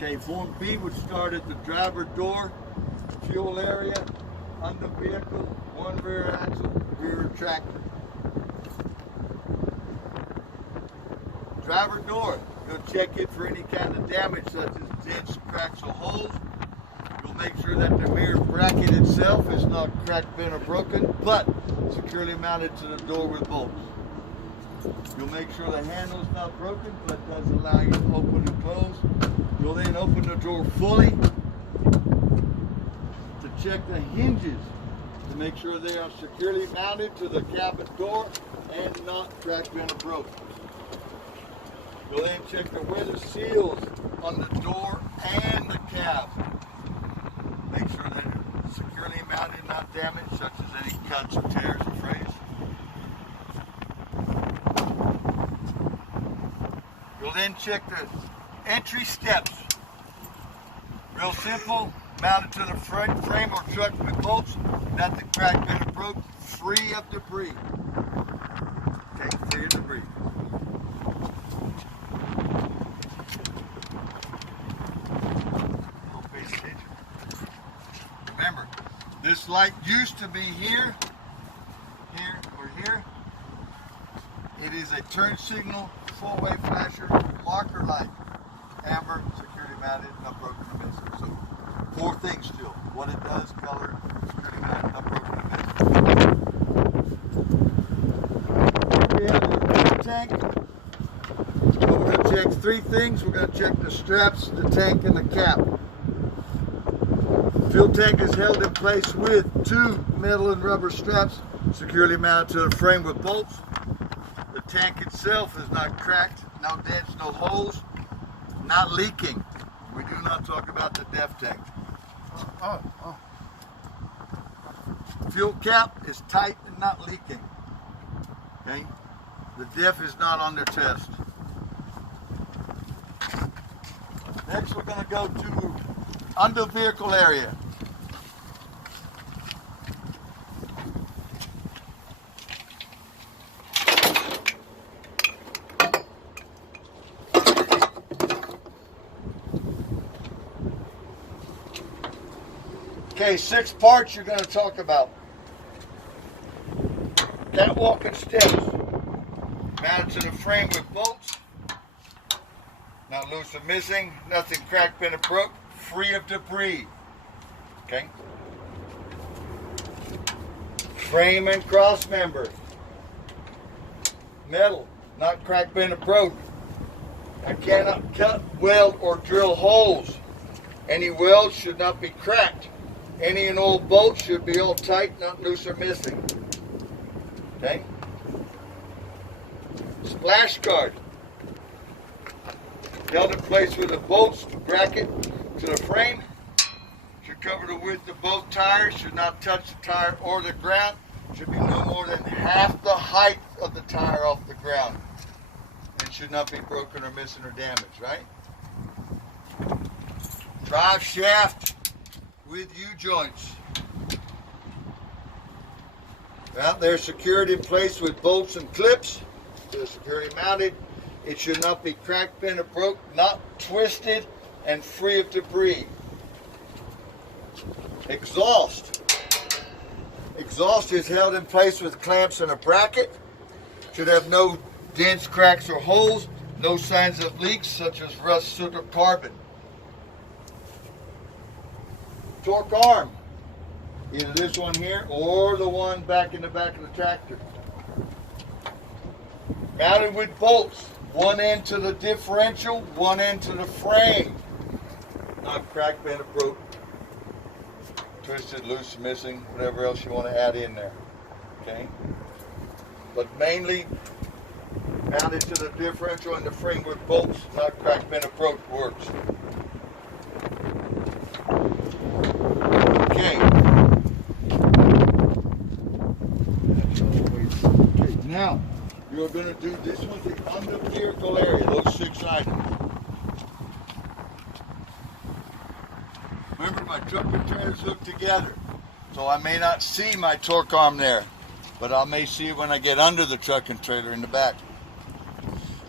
Okay, Form B would start at the driver door, fuel area, under vehicle, one rear axle, rear tractor. Driver door, you'll check it for any kind of damage such as dents, cracks, or holes. You'll make sure that the mirror bracket itself is not cracked, bent, or broken, but securely mounted to the door with bolts. You'll make sure the handle is not broken, but does allow you to open and close. You'll then open the door fully to check the hinges to make sure they are securely mounted to the cabin door and not cracked, bent, or broken. You'll then check the weather seals on the door and the cab. Make sure they're securely mounted, not damaged, such as any cuts or tears or frays. You'll then check the entry steps. Real simple, mounted to the front frame or truck with bolts, not the crack, bent, or broke, free of debris. Okay, free of debris. Don't pay attention. Remember, this light used to be here, here, or here. It is a turn signal, four-way flasher, marker light, amber, security mounted, not broken or missing. So 4 things still. What it does, color, security mounted, not broken or missing. We have the tank. So we're going to check 3 things. We're going to check the straps, the tank, and the cap. The fuel tank is held in place with 2 metal and rubber straps securely mounted to the frame with bolts. The tank itself is not cracked, no dents, no holes, not leaking. We do not talk about the DEF tank. Fuel cap is tight and not leaking. Okay? The DEF is not under test. Next we're going to go to under vehicle area. Okay, 6 parts you're going to talk about. Catwalk and steps. Mounted to the frame with bolts. Not loose or missing. Nothing cracked, bent, or broke. Free of debris. Okay. Frame and cross member. Metal. Not cracked, bent, or broke. I cannot cut, weld, or drill holes. Any welds should not be cracked. Any and all bolts should be all tight, not loose or missing. Okay? Splash guard. Held in place with the bolts bracket to the frame. Should cover the width of both tires. Should not touch the tire or the ground. Should be no more than half the height of the tire off the ground. It should not be broken or missing or damaged, right? Drive shaft with U-joints. Well, they're secured in place with bolts and clips. They're securely mounted. It should not be cracked, bent, or broke, not twisted, and free of debris. Exhaust. Exhaust is held in place with clamps and a bracket. Should have no dents, cracks, or holes. No signs of leaks such as rust, soot, or carbon. Torque arm, either this one here or the one back in the back of the tractor. Mounted with bolts, one end to the differential, one end to the frame. Not cracked, bent, or broke, twisted, loose, missing, whatever else you want to add in there. Okay? But mainly mounted to the differential and the frame with bolts, not cracked, bent, or broke works. Okay. Now, you're going to do this one, the under vehicle area, those 6 items. Remember, my truck and trailer's hooked together, so I may not see my torque arm there, but I may see it when I get under the truck and trailer in the back.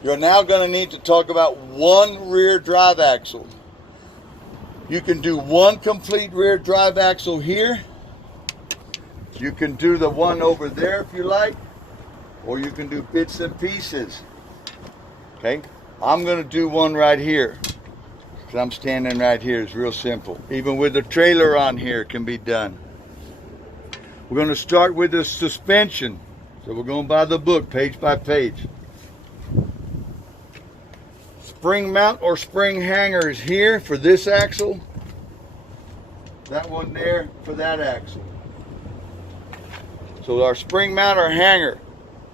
You're now going to need to talk about one rear drive axle. You can do one complete rear drive axle here. You can do the one over there if you like, or you can do bits and pieces. Okay, I'm going to do one right here because I'm standing right here. It's real simple. Even with the trailer on here, it can be done. We're going to start with the suspension. So we're going by the book, page by page. Spring mount or spring hanger is here for this axle. That one there for that axle. So our spring mount or hanger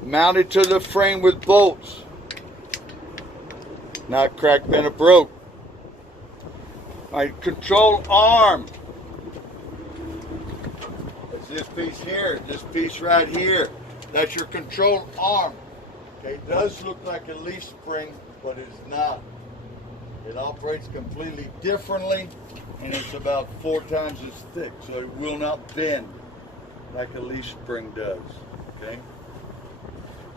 mounted to the frame with bolts. Not cracked, bent, or broke. My control arm. It's this piece here, this piece right here. That's your control arm. Okay, it does look like a leaf spring, but it's not. It operates completely differently, and it's about 4 times as thick, so it will not bend like a leaf spring does. Okay.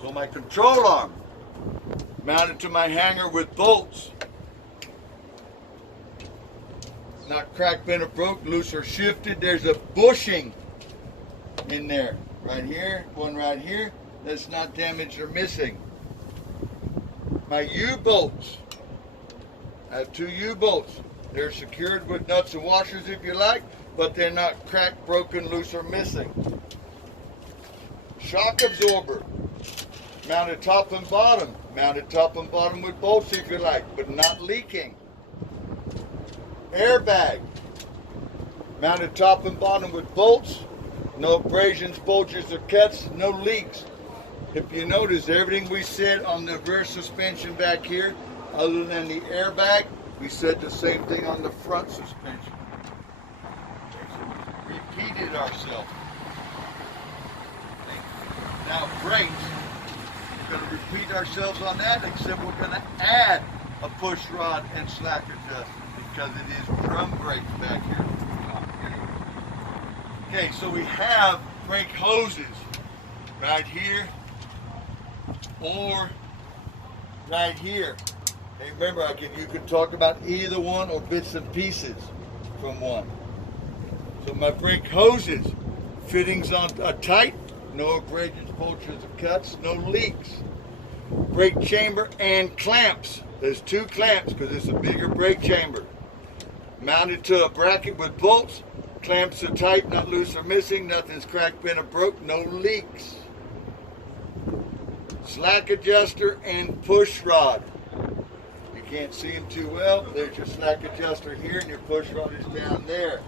So my control arm mounted to my hanger with bolts. Not cracked, bent, or broke, loose or shifted. There's a bushing in there. Right here, one right here. That's not damaged or missing. My U-bolts. I have 2 U-bolts. They're secured with nuts and washers if you like, but they're not cracked, broken, loose, or missing. Shock absorber. Mounted top and bottom. Mounted top and bottom with bolts if you like, but not leaking. Airbag. Mounted top and bottom with bolts. No abrasions, bulges, or cuts. No leaks. If you notice, everything we said on the rear suspension back here, other than the airbag, we said the same thing on the front suspension. Repeated ourselves. Now brakes, we're going to repeat ourselves on that, except we're going to add a push rod and slack adjustment because it is drum brakes back here. Okay, so we have brake hoses right here or right here. Hey, remember, you could talk about either one or bits and pieces from one. So my brake hoses, fittings on tight, no abrasions, bulges, or cuts, no leaks. Brake chamber and clamps. There's 2 clamps because it's a bigger brake chamber. Mounted to a bracket with bolts. Clamps are tight, not loose or missing. Nothing's cracked, bent, or broke. No leaks. Slack adjuster and push rod. You can't see them too well. There's your slack adjuster here, and your push rod is down there.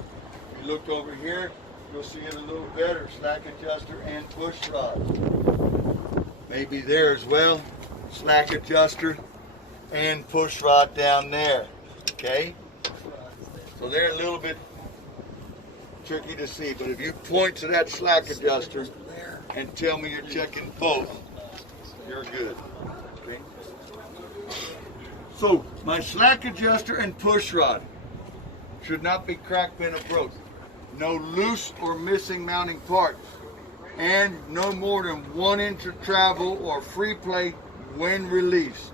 If you look over here, you'll see it a little better. Slack adjuster and push rod. Maybe there as well. Slack adjuster and push rod down there. Okay? So they're a little bit tricky to see, but if you point to that slack adjuster and tell me you're checking both, you're good. Okay? So my slack adjuster and push rod should not be cracked, bent, or broke. No loose or missing mounting parts, and no more than 1 inch of travel or free play when released.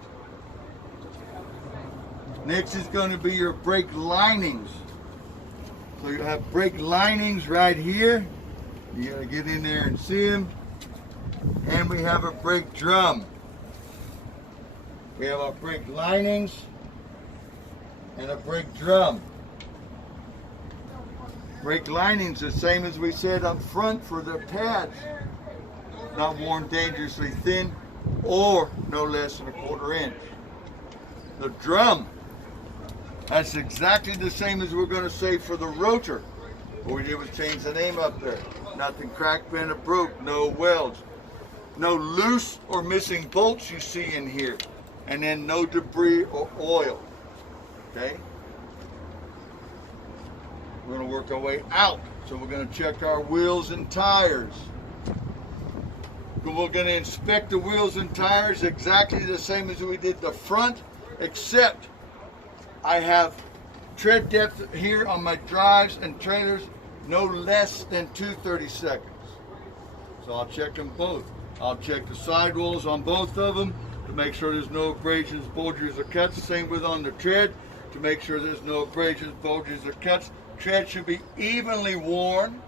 Next is going to be your brake linings. So you have brake linings right here. You got to get in there and see them. And we have a brake drum. We have our brake linings and a brake drum. Brake linings, the same as we said up front for the pads. Not worn dangerously thin or no less than 1/4 inch. The drum, that's exactly the same as we're going to say for the rotor. What we did was change the name up there. Nothing cracked, bent, or broke, no welds. No loose or missing bolts you see in here. And then no debris or oil. Okay? We're going to work our way out. So we're going to check our wheels and tires. We're going to inspect the wheels and tires exactly the same as we did the front, except I have tread depth here on my drives and trailers no less than 2/32. So I'll check them both. I'll check the sidewalls on both of them to make sure there's no abrasions, bulges, or cuts. Same with on the tread to make sure there's no abrasions, bulges, or cuts. Tread should be evenly worn.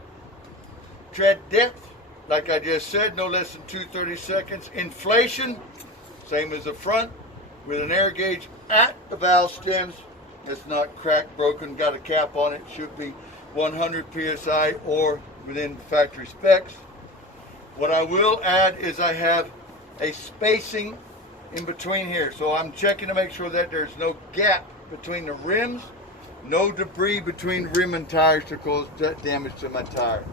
Tread depth, like I just said, no less than 2/32. Inflation, same as the front, with an air gauge at the valve stems. It's not cracked, broken, got a cap on it. Should be 100 psi or within factory specs. What I will add is I have a spacing in between here. So I'm checking to make sure that there's no gap between the rims, no debris between rim and tires to cause damage to my tire.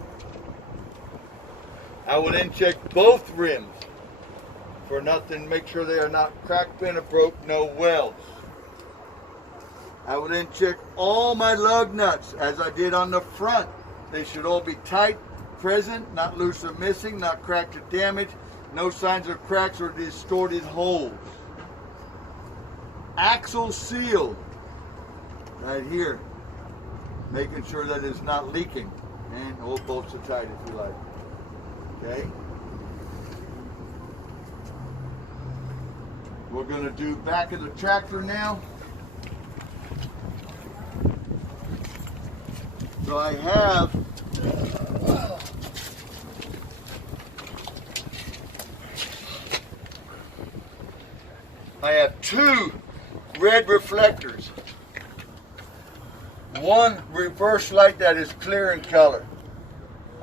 I will then check both rims for nothing, make sure they are not cracked, bent, or broke, no welds. I will then check all my lug nuts as I did on the front. They should all be tight, present, not loose or missing, not cracked or damaged, no signs of cracks or distorted holes. Axle seal, right here, making sure that it's not leaking, and all bolts are tight if you like. Okay. We're going to do back of the tractor now. So I have two red reflectors. One reverse light that is clear in color.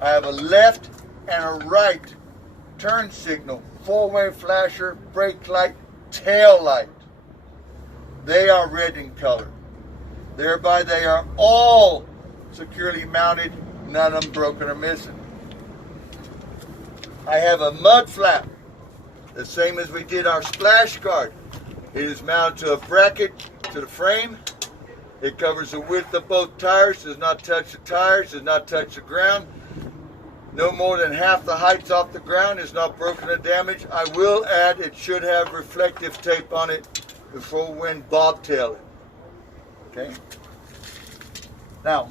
I have a left and a right turn signal, four-way flasher, brake light, tail light. They are red in color. Thereby they are all securely mounted, none of them broken or missing. I have a mud flap, the same as we did our splash guard. It is mounted to a bracket to the frame. It covers the width of both tires, does not touch the tires, does not touch the ground. No more than half the height's off the ground, is not broken or damaged. I will add it should have reflective tape on it before when bobtailing. Okay? Now,